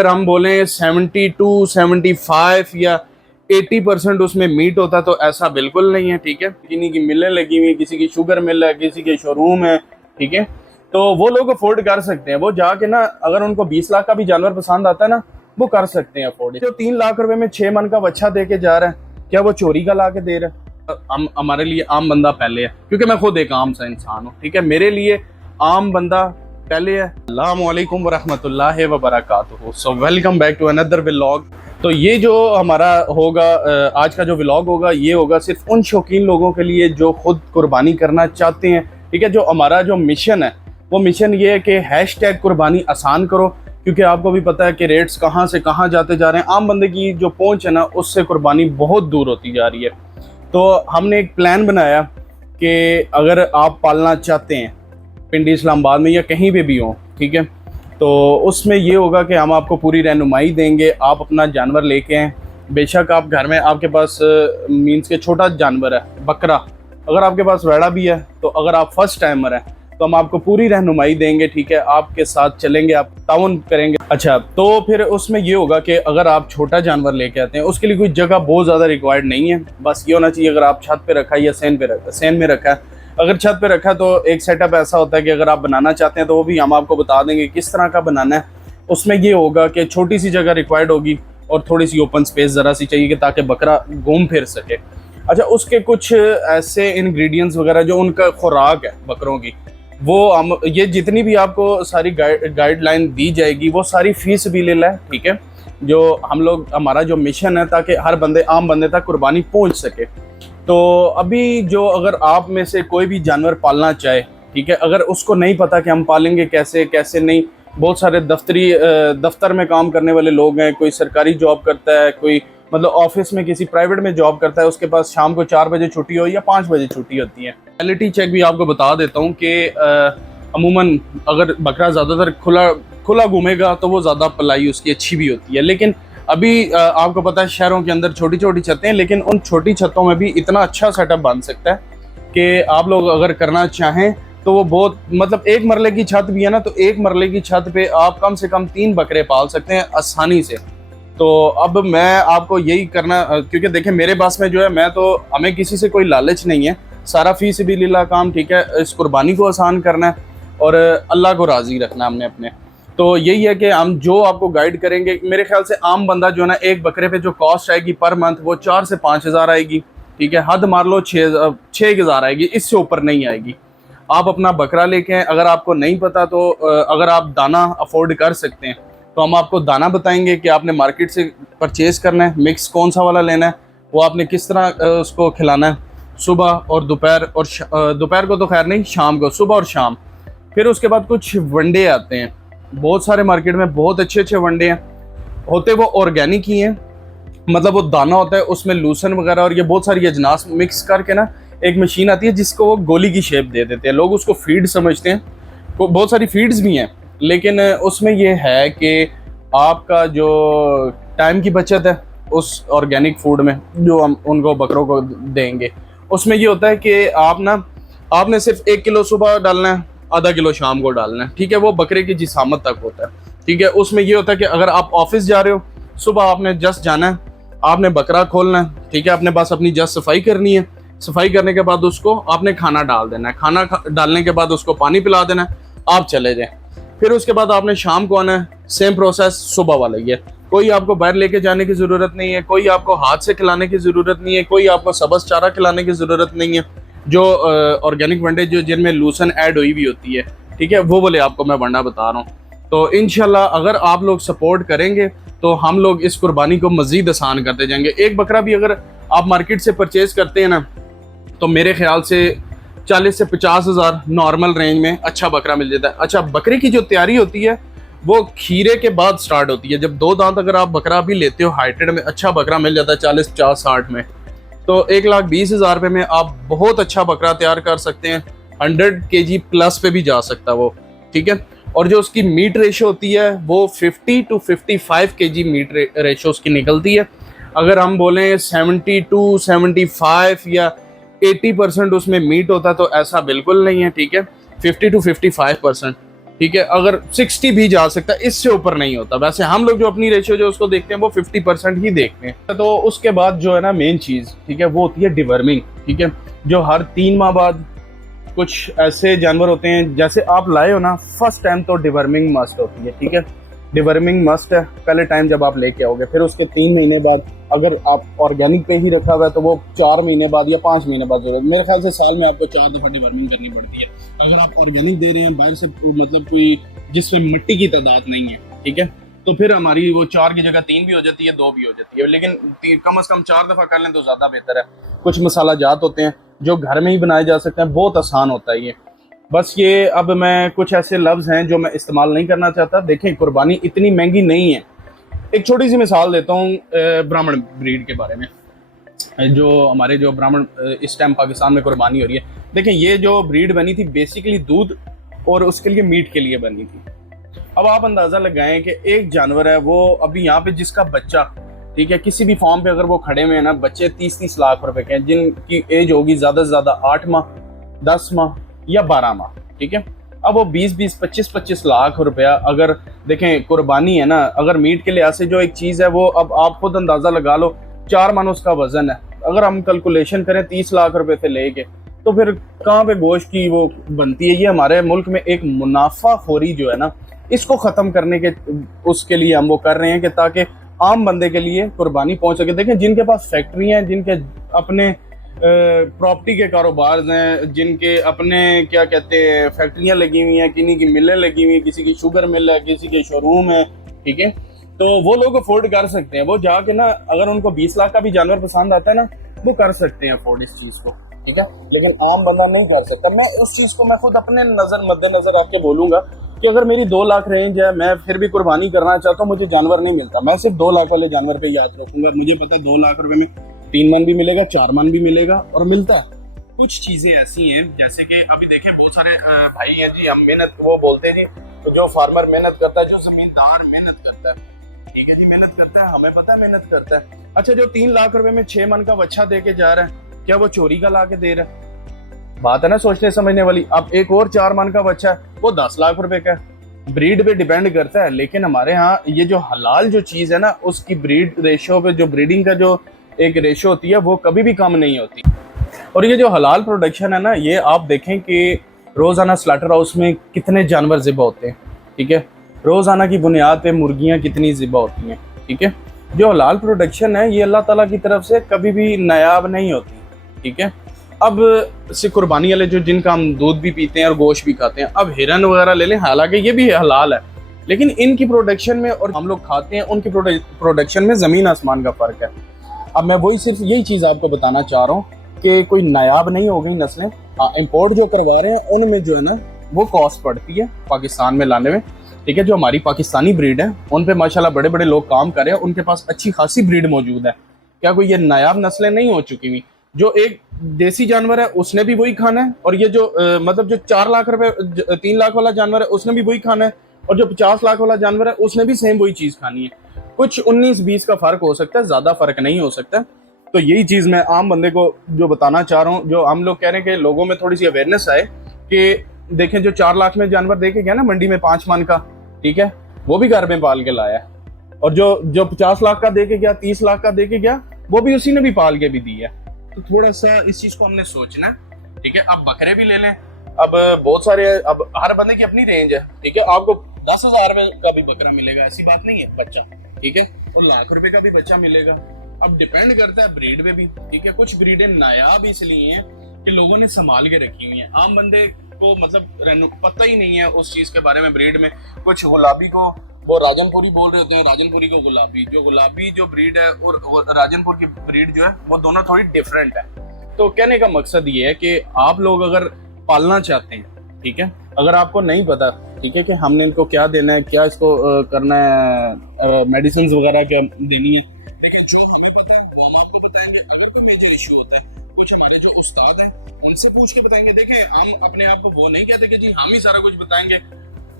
अगर हम बोलें 72, 75 या 80% उसमें मीट होता तो ऐसा बिल्कुल नहीं है। ठीक है, किन्हीं की मिलें लगी हुई, किसी की शुगर मिल है, किसी के शोरूम है। ठीक है, तो वो लोग अफोर्ड कर सकते हैं। वो जाके ना, अगर उनको 20 लाख का भी जानवर पसंद आता है ना, वो कर सकते हैं अफोर्ड। जो 3 लाख रुपए में 6 मन का बच्चा दे के जा रहा है, क्या वो चोरी का ला के दे रहा है? हमारे लिए आम बंदा पहले है, क्योंकि मैं खुद एक आम सा इंसान हूँ। ठीक है, मेरे लिए आम बंदा पहले है। अस्सलाम वालेकुम वरहमतुल्लाहि वबरकातुहू। So welcome back to another vlog. तो ये जो हमारा होगा, आज का जो व्लॉग होगा, ये होगा सिर्फ उन शौकीन लोगों के लिए जो खुद कुर्बानी करना चाहते हैं। ठीक है, जो हमारा जो मिशन है, वो मिशन ये है कि हैशटैग कुर्बानी आसान करो, क्योंकि आपको भी पता है कि रेट्स कहाँ से कहाँ जाते जा रहे हैं। आम बंदे की जो पहुँच है ना, उससे कुर्बानी बहुत दूर होती जा रही है। तो हमने एक प्लान बनाया कि अगर आप पालना चाहते हैं पिंडी इस्लामाबाद में या कहीं पे भी हो, ठीक है, तो उसमें ये होगा कि हम आपको पूरी रहनुमाई देंगे। आप अपना जानवर लेके आएँ। बेशक आप घर में आपके पास मीन्स के छोटा जानवर है, बकरा, अगर आपके पास वेड़ा भी है, तो अगर आप फर्स्ट टाइमर हैं तो हम आपको पूरी रहनुमाई देंगे। ठीक है, आपके साथ चलेंगे, आप ताउन करेंगे। अच्छा, तो फिर उसमें ये होगा कि अगर आप छोटा जानवर लेके आते हैं, उसके लिए कोई जगह बहुत ज़्यादा रिक्वायर्ड नहीं है। बस ये होना चाहिए, अगर आप छत पे रखा है या सेन में रखा है। अगर छत पे रखा है तो एक सेटअप ऐसा होता है कि अगर आप बनाना चाहते हैं तो वो भी हम आपको बता देंगे किस तरह का बनाना है। उसमें ये होगा कि छोटी सी जगह रिक्वायर्ड होगी और थोड़ी सी ओपन स्पेस ज़रा सी चाहिए, कि ताकि बकरा घूम फिर सके। अच्छा, उसके कुछ ऐसे इंग्रेडिएंट्स वगैरह जो उनका खुराक है बकरों की, वो हम ये जितनी भी आपको सारी गाइडलाइन दी जाएगी, वो सारी फीस भी ले है। ठीक है, जो हम लोग, हमारा जो मिशन है, ताकि हर बंदे, आम बंदे तक कुर्बानी पहुंच सके। तो अभी जो अगर आप में से कोई भी जानवर पालना चाहे, ठीक है, अगर उसको नहीं पता कि हम पालेंगे कैसे कैसे नहीं, बहुत सारे दफ्तर में काम करने वाले लोग हैं, कोई सरकारी जॉब करता है, कोई मतलब ऑफिस में किसी प्राइवेट में जॉब करता है, उसके पास शाम को 4 बजे छुट्टी हो या 5 बजे छुट्टी होती है। रियलिटी चेक भी आपको बता देता हूँ कि अमूमन अगर बकरा ज़्यादातर खुला घूमेगा तो वो ज़्यादा पलाई उसकी अच्छी भी होती है। लेकिन अभी आपको पता है शहरों के अंदर छोटी छोटी छतें हैं, लेकिन उन छोटी छतों में भी इतना अच्छा सेटअप बन सकता है कि आप लोग अगर करना चाहें तो वो बहुत, मतलब एक मरले की छत भी है ना, तो एक मरले की छत पे आप कम से कम 3 बकरे पाल सकते हैं आसानी से। तो अब मैं आपको यही करना, क्योंकि देखें मेरे पास में जो है, मैं तो, हमें किसी से कोई लालच नहीं है, सारा फी सबिलिल्लाह काम। ठीक है, इस कुर्बानी को आसान करना है और अल्लाह को राज़ी रखना हमने अपने। तो यही है कि हम जो आपको गाइड करेंगे। मेरे ख्याल से आम बंदा जो है ना, एक बकरे पे जो कॉस्ट आएगी पर मंथ, वो 4 से 5 हज़ार आएगी। ठीक है, हद मार लो 6 हज़ार आएगी, इससे ऊपर नहीं आएगी। आप अपना बकरा लेके आएँ। अगर आपको नहीं पता तो अगर आप दाना अफोर्ड कर सकते हैं तो हम आपको दाना बताएंगे कि आपने मार्केट से परचेज करना है, मिक्स कौन सा वाला लेना है, वो आपने किस तरह उसको खिलाना है, सुबह और दोपहर, और दोपहर को तो खैर नहीं, शाम को, सुबह और शाम। फिर उसके बाद कुछ वनडे आते हैं, बहुत सारे मार्केट में बहुत अच्छे अच्छे वनडे हैं, होते वो ऑर्गेनिक ही हैं। मतलब वो दाना होता है, उसमें लूसन वगैरह और ये बहुत सारी अजनास मिक्स करके ना, एक मशीन आती है जिसको वो गोली की शेप दे देते हैं। लोग उसको फीड समझते हैं, बहुत सारी फीड्स भी हैं, लेकिन उसमें ये है कि आपका जो टाइम की बचत है उस ऑर्गेनिक फूड में जो हम उनको बकरों को देंगे, उसमें ये होता है कि आपने सिर्फ 1 किलो सुबह डालना है, आधा किलो शाम को डालना है। ठीक है, वो बकरे की जिसामत तक होता है। ठीक है, उसमें ये होता है कि अगर आप ऑफिस जा रहे हो, सुबह आपने जस्ट जाना है, आपने बकरा खोलना है। ठीक है, अपने पास अपनी जस्ट सफाई करनी है, सफाई करने के बाद उसको आपने खाना डाल देना है, खाना डालने के बाद उसको पानी पिला देना है, आप चले जाएं। फिर उसके बाद आपने शाम को आना है, सेम प्रोसेस सुबह वाला ही है। कोई आपको बाहर लेके जाने की ज़रूरत नहीं है, कोई आपको हाथ से खिलाने की ज़रूरत नहीं है, कोई आपको सब्ज़ चारा खिलाने की ज़रूरत नहीं है। जो ऑर्गेनिक वनडे जो जिनमें लूसन ऐड हुई भी होती है, ठीक है, वो बोले आपको मैं वंडा बता रहा हूँ। तो इंशाल्लाह अगर आप लोग सपोर्ट करेंगे तो हम लोग इस कुर्बानी को मज़ीद आसान करते जाएंगे। एक बकरा भी अगर आप मार्केट से परचेज़ करते हैं ना, तो मेरे ख्याल से 40 से 50 हज़ार नॉर्मल रेंज में अच्छा बकरा मिल जाता है। अच्छा, बकरे की जो तैयारी होती है वो खीरे के बाद स्टार्ट होती है। जब 2 दांत अगर आप बकरा भी लेते हो हाइटेड में, अच्छा बकरा मिल जाता है 40, 50, 60 में, तो 1,20,000 रुपये में आप बहुत अच्छा बकरा तैयार कर सकते हैं। 100 kg प्लस पे भी जा सकता है वो। ठीक है, और जो उसकी मीट रेशो होती है वो 50 to 55 kg मीट रेशो उसकी निकलती है। अगर हम बोलें 72, 75 या 80% उसमें मीट होता तो ऐसा बिल्कुल नहीं है। ठीक है, 50 to 55%। ठीक है, अगर 60 भी जा सकता है, इससे ऊपर नहीं होता। वैसे हम लोग जो अपनी रेशियो जो उसको देखते हैं वो 50% ही देखते हैं। तो उसके बाद जो है ना मेन चीज़, ठीक है, वो होती है डिवर्मिंग। ठीक है, जो हर 3 माह बाद कुछ ऐसे जानवर होते हैं, जैसे आप लाए हो ना फर्स्ट टाइम, तो डिवर्मिंग मस्ट होती है। ठीक है, डिवर्मिंग मस्ट है पहले टाइम जब आप लेके आओगे। फिर उसके 3 महीने बाद, अगर आप ऑर्गेनिक पे ही रखा हुआ है तो वो 4 महीने बाद या 5 महीने बाद जरूरत, मेरे ख्याल से साल में आपको 4 दफ़ा डिवर्मिंग करनी पड़ती है। अगर आप ऑर्गेनिक दे रहे हैं बाहर से, मतलब कोई जिसमें मिट्टी की तादाद नहीं है, ठीक है, तो फिर हमारी वो 4 की जगह 3 भी हो जाती है, 2 भी हो जाती है। लेकिन कम से कम 4 दफ़ा कर लें तो ज़्यादा बेहतर है। कुछ मसाला जात होते हैं जो घर में ही बनाए जा सकते हैं, बहुत आसान होता है ये। बस ये अब मैं कुछ ऐसे लफ्ज़ हैं जो मैं इस्तेमाल नहीं करना चाहता। देखें, कुर्बानी इतनी महंगी नहीं है। एक छोटी सी मिसाल देता हूँ ब्राह्मण ब्रीड के बारे में, जो हमारे जो ब्राह्मण इस टाइम पाकिस्तान में कुर्बानी हो रही है। देखें, ये जो ब्रीड बनी थी बेसिकली दूध और उसके लिए मीट के लिए बनी थी। अब आप अंदाज़ा लगाएं कि एक जानवर है वो अभी यहाँ पे जिसका बच्चा, ठीक है, किसी भी फॉर्म पे अगर वो खड़े हुए हैं ना, बच्चे 30-30 लाख रुपए के हैं, जिनकी एज होगी ज़्यादा से ज़्यादा 8 माह, 10 माह या 12 माह। ठीक है, अब वो 20-20, 25-25 लाख रुपया, अगर देखें कुर्बानी है ना, अगर मीट के लिहाज से जो एक चीज़ है वो, अब आप खुद अंदाज़ा लगा लो, 4 मन उसका वजन है। अगर हम कैलकुलेशन करें 30 लाख रुपए से लेके, तो फिर कहाँ पे गोश्त की वो बनती है। ये हमारे मुल्क में एक मुनाफाखोरी जो है ना, इसको ख़त्म करने के उसके लिए हम वो कर रहे हैं कि ताकि आम बंदे के लिए कुर्बानी पहुंच सके। देखें, जिनके पास फैक्ट्री हैं, जिनके अपने प्रॉपर्टी के कारोबार हैं, जिनके अपने क्या कहते हैं फैक्ट्रियां लगी हुई हैं, किन्हीं की मिलें लगी हुई हैं, किसी की शुगर मिल है, किसी के शोरूम है, ठीक है, तो वो लोग अफोर्ड कर सकते हैं। वो जाके ना, अगर उनको 20 लाख का भी जानवर पसंद आता है ना, वो कर सकते हैं अफोर्ड इस चीज़ को। ठीक है, लेकिन आम बंदा नहीं कर सकता। मैं उस चीज़ को मैं खुद अपने मद्देनजर आपके बोलूंगा कि अगर मेरी 2 लाख रेंज है, मैं फिर भी कुर्बानी करना चाहता हूँ, मुझे जानवर नहीं मिलता, मैं सिर्फ 2 लाख वाले जानवर पे याद रखूंगा। मुझे पता है 2 लाख रुपए में 3 मन भी मिलेगा, 4 मन भी मिलेगा, और मिलता है। कुछ चीजें ऐसी हैं, जैसे कि अभी देखें बहुत सारे भाई हैं जी, हम मेहनत, वो बोलते हैं जी, तो जो फार्मर मेहनत करता है, जो जमींदार मेहनत करता है, ठीक है जी, मेहनत करता है, हमें पता है मेहनत करता है। अच्छा, जो 3 लाख रुपए में 6 मन का बच्चा दे के जा रहा है, क्या वो चोरी का ला के दे रहा है? बात है ना सोचने समझने वाली। अब एक और 4 मन का बच्चा है, वो 10 लाख रुपए का है। ब्रीड पे डिपेंड करता है, लेकिन हमारे यहाँ ये जो हलाल जो चीज़ है ना, उसकी ब्रीड रेशो पे, जो ब्रीडिंग का जो एक रेशो होती है, वो कभी भी कम नहीं होती। और ये जो हलाल प्रोडक्शन है ना, ये आप देखें कि रोज़ाना स्लॉटर हाउस में कितने जानवर ज़िबा होते हैं। ठीक है, रोज़ाना की बुनियाद पे मुर्गियाँ कितनी ज़िबा होती हैं। ठीक है, जो हलाल प्रोडक्शन है ये अल्लाह ताला की तरफ से कभी भी नायाब नहीं होती। ठीक है, अब से कुर्बानी वाले जो, जिनका हम दूध भी पीते हैं और गोश्त भी खाते हैं, अब हिरन वगैरह ले लें, हालांकि ये भी हलाल है, लेकिन इनकी प्रोडक्शन में और हम लोग खाते हैं उनकी प्रोडक्शन में ज़मीन आसमान का फ़र्क है। अब मैं वही सिर्फ यही चीज़ आपको बताना चाह रहा हूँ कि कोई नायाब नहीं हो गई नस्लें। हाँ, इम्पोर्ट जो करवा रहे हैं उनमें जो है ना वो कॉस्ट पड़ती है पाकिस्तान में लाने में। ठीक है, जो हमारी पाकिस्तानी ब्रीड है उन पे माशाल्लाह बड़े बड़े लोग काम कर रहे हैं, उनके पास अच्छी खासी ब्रीड मौजूद है। क्या कोई ये नायाब नस्लें नहीं हो चुकी हुई? जो एक देसी जानवर है उसने भी वही खाना है, और ये जो मतलब जो 4 लाख रुपए 3 लाख वाला जानवर है उसने भी वही खाना है, और जो 50 लाख वाला जानवर है उसने भी सेम वही चीज़ खानी है। कुछ 19-20 का फ़र्क हो सकता है, ज़्यादा फ़र्क नहीं हो सकता। तो यही चीज़ मैं आम बंदे को जो बताना चाह रहा हूँ, जो हम लोग कह रहे हैं कि लोगों में थोड़ी सी अवेयरनेस आए कि देखें, जो 4 लाख में जानवर देके गया ना मंडी में 5 मन का, ठीक है, वो भी घर में पाल के लाया, और जो 50 लाख का देके गया, 30 लाख का देके गया, वो भी उसी ने भी पाल के भी दिया। तो थोड़ा सा इस चीज़ को हमने सोचना है। ठीक है, अब बकरे भी ले लें, अब बहुत सारे, अब हर बंदे की अपनी रेंज है। ठीक है, आपको 10,000 का भी बकरा मिलेगा, ऐसी बात नहीं है, बच्चा, ठीक है, और लाख रुपए का भी बच्चा मिलेगा। अब डिपेंड करता है ब्रीड पे भी। ठीक है, कुछ ब्रीडें नायाब इसलिए हैं कि लोगों ने संभाल के रखी हुई हैं, आम बंदे को मतलब पता ही नहीं है उस चीज़ के बारे में। ब्रीड में कुछ गुलाबी को वो राजनपुरी बोल रहे होते हैं, राजनपुरी को गुलाबी, जो गुलाबी जो ब्रीड है और राजनपुर की ब्रीड जो है वो दोनों थोड़ी डिफरेंट है। तो कहने का मकसद ये है कि आप लोग अगर पालना चाहते हैं, ठीक है, अगर आपको नहीं पता, ठीक है, कि हमने इनको क्या देना है, क्या इसको करना है, मेडिसिन वगैरह क्या देनी है, लेकिन जो हमें पता है वो हम आपको बताएंगे। अगर कोई मेजर इश्यू होता है, कुछ हमारे जो उस्ताद हैं उनसे पूछ के बताएंगे। देखें, हम अपने आप को वो नहीं कहते कि जी हम ही सारा कुछ बताएंगे।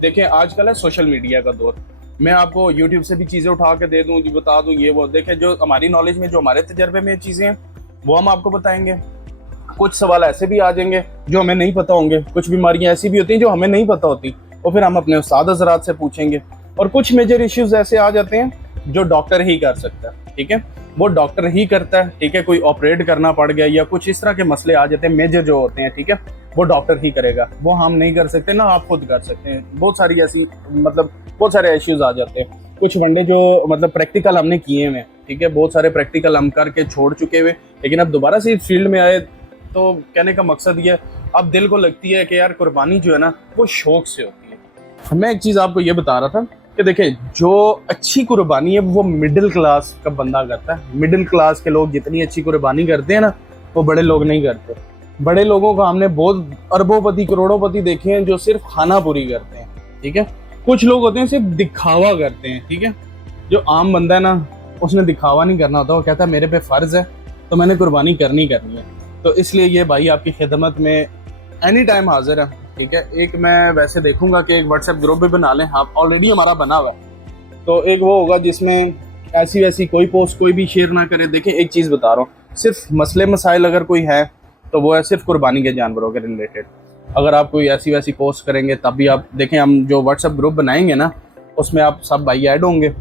देखें, आजकल है सोशल मीडिया का दौर, मैं आपको यूट्यूब से भी चीज़ें उठा के दे दूँ, बता दूँ ये वो। देखें, जो हमारी नॉलेज में, जो हमारे तजर्बे में चीज़ें हैं वो हम आपको बताएंगे। कुछ सवाल ऐसे भी आ जाएंगे जो हमें नहीं पता होंगे, कुछ बीमारियां ऐसी भी होती हैं जो हमें नहीं पता होती, वो फिर हम अपने उस्ताद हज़रात से पूछेंगे। और कुछ मेजर इश्यूज ऐसे आ जाते हैं जो डॉक्टर ही कर सकता है, ठीक है, वो डॉक्टर ही करता है, ठीक है। कोई ऑपरेट करना पड़ गया या कुछ इस तरह के मसले आ जाते हैं मेजर जो होते हैं, ठीक है, वो डॉक्टर ही करेगा, वो हम नहीं कर सकते, ना आप खुद कर सकते हैं। बहुत सारी ऐसी मतलब बहुत सारे इश्यूज आ जाते हैं। कुछ वनडे जो मतलब प्रैक्टिकल हमने किए हुए हैं, ठीक है, बहुत सारे प्रैक्टिकल हम करके छोड़ चुके हुए, लेकिन अब दोबारा से इस फील्ड में आए तो कहने का मकसद ये अब दिल को लगती है कि यार कुर्बानी जो है ना वो शौक से होती है। मैं एक चीज़ आपको ये बता रहा था कि देखिए जो अच्छी कुर्बानी है वो मिडिल क्लास का बंदा करता है। मिडिल क्लास के लोग जितनी अच्छी कुर्बानी करते हैं ना वो बड़े लोग नहीं करते। बड़े लोगों को हमने बहुत अरबोपति करोड़ोंपति देखे हैं जो सिर्फ खाना पूरी करते हैं, ठीक है। कुछ लोग होते हैं सिर्फ दिखावा करते हैं, ठीक है। जो आम बंदा है ना उसने दिखावा नहीं करना होता, वो कहता है मेरे पे फर्ज है तो मैंने कुर्बानी करनी है। तो इसलिए ये भाई आपकी खिदमत में एनी टाइम हाजिर है, ठीक है। एक मैं वैसे देखूंगा कि एक व्हाट्सएप ग्रुप भी बना लें, हाँ ऑलरेडी हमारा बना हुआ है। तो एक वो होगा जिसमें ऐसी वैसी कोई पोस्ट कोई भी शेयर ना करे। देखिए एक चीज़ बता रहा हूँ, सिर्फ मसले मसाइल अगर कोई है तो वो है सिर्फ कुर्बानी के जानवरों के रिलेटेड। अगर आप कोई ऐसी वैसी पोस्ट करेंगे तब भी आप देखें, हम जो व्हाट्सएप ग्रुप बनाएंगे ना उसमें आप सब भाई ऐड होंगे।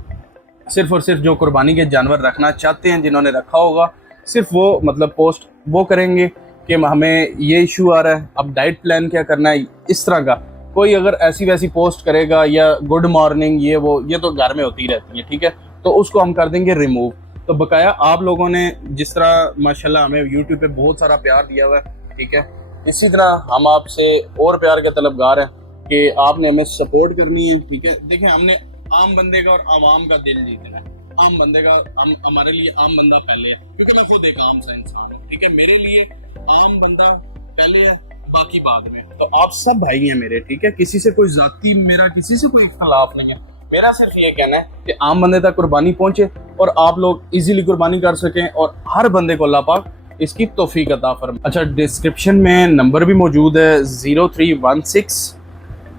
सिर्फ और सिर्फ जो कुर्बानी के जानवर रखना चाहते हैं, जिन्होंने रखा होगा, सिर्फ वो मतलब पोस्ट वो करेंगे कि हमें ये इशू आ रहा है, अब डाइट प्लान क्या करना है, इस तरह का। कोई अगर ऐसी वैसी पोस्ट करेगा या गुड मॉर्निंग ये वो, ये तो घर में होती रहती है, ठीक है, तो उसको हम कर देंगे रिमूव। तो बकाया आप लोगों ने जिस तरह माशाल्लाह हमें यूट्यूब पे बहुत सारा प्यार दिया हुआ है, ठीक है, इसी तरह हम आपसे और प्यार के तलबगार हैं कि आपने हमें सपोर्ट करनी है, ठीक है। देखिए हमने आम बंदे का और आवाम का दिल जीतना है। आम बंदे का हमारे लिए आम बंदा पहले है, क्योंकि मैं खुद एक आम सा इंसान हूँ, ठीक है। मेरे लिए आम बंदा पहले है, बाकी बाद में। तो आप सब भाई हैं मेरे, ठीक है। किसी से कोई जाती मेरा किसी से कोई इख्तलाफ नहीं है। मेरा सिर्फ ये कहना है कि आम बंदे तक कुर्बानी पहुंचे और आप लोग इजीली कुर्बानी कर सकें और हर बंदे को अल्लाह पाक इसकी तौफीक अता फरमाए। अच्छा, डिस्क्रिप्शन में नंबर भी मौजूद है 0316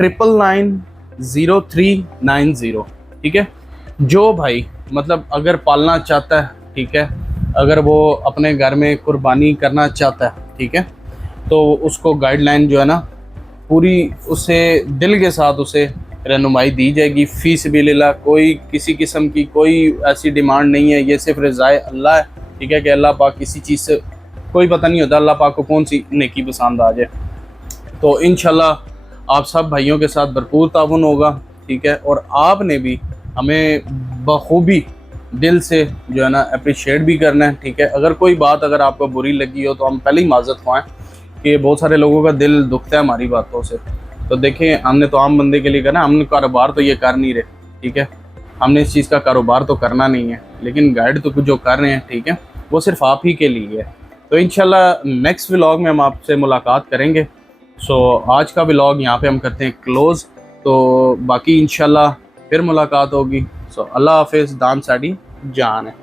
999 0390, ठीक है। जो भाई मतलब अगर पालना चाहता है, ठीक है, अगर वो अपने घर में कुर्बानी करना चाहता है, ठीक है, तो उसको गाइडलाइन जो है ना पूरी उसे दिल के साथ उसे रहनुमाई दी जाएगी। फी सबिलिल्लाह कोई किसी किस्म की कोई ऐसी डिमांड नहीं है, ये सिर्फ रज़ाए अल्लाह है, ठीक है, कि अल्लाह पाक किसी चीज़ से कोई पता नहीं होता अल्लाह पाक को कौन सी नेकी पसंद आ जाए। तो इंशाल्लाह आप सब भाइयों के साथ भरपूर ताउन होगा, ठीक है। और आपने भी हमें बखूबी दिल से जो है ना अप्रिशिएट भी करना है, ठीक है। अगर कोई बात अगर आपको बुरी लगी हो तो हम पहले ही माजरत ख्वाएं कि बहुत सारे लोगों का दिल दुखता है हमारी बातों से। तो देखें हमने तो आम बंदे के लिए करना, हमने कारोबार तो ये कर नहीं रहे, ठीक है, हमने इस चीज़ का कारोबार तो करना नहीं है, लेकिन गाइड तो जो कर रहे हैं, ठीक है, वो सिर्फ आप ही के लिए है। तो इंशाल्लाह नेक्स्ट व्लॉग में हम आपसे मुलाकात करेंगे। सो आज का व्लॉग यहाँ पे हम करते हैं क्लोज़, तो बाकी इंशाल्लाह फिर मुलाकात होगी। सो अल्लाह हाफिज़, दान साड़ी जान है।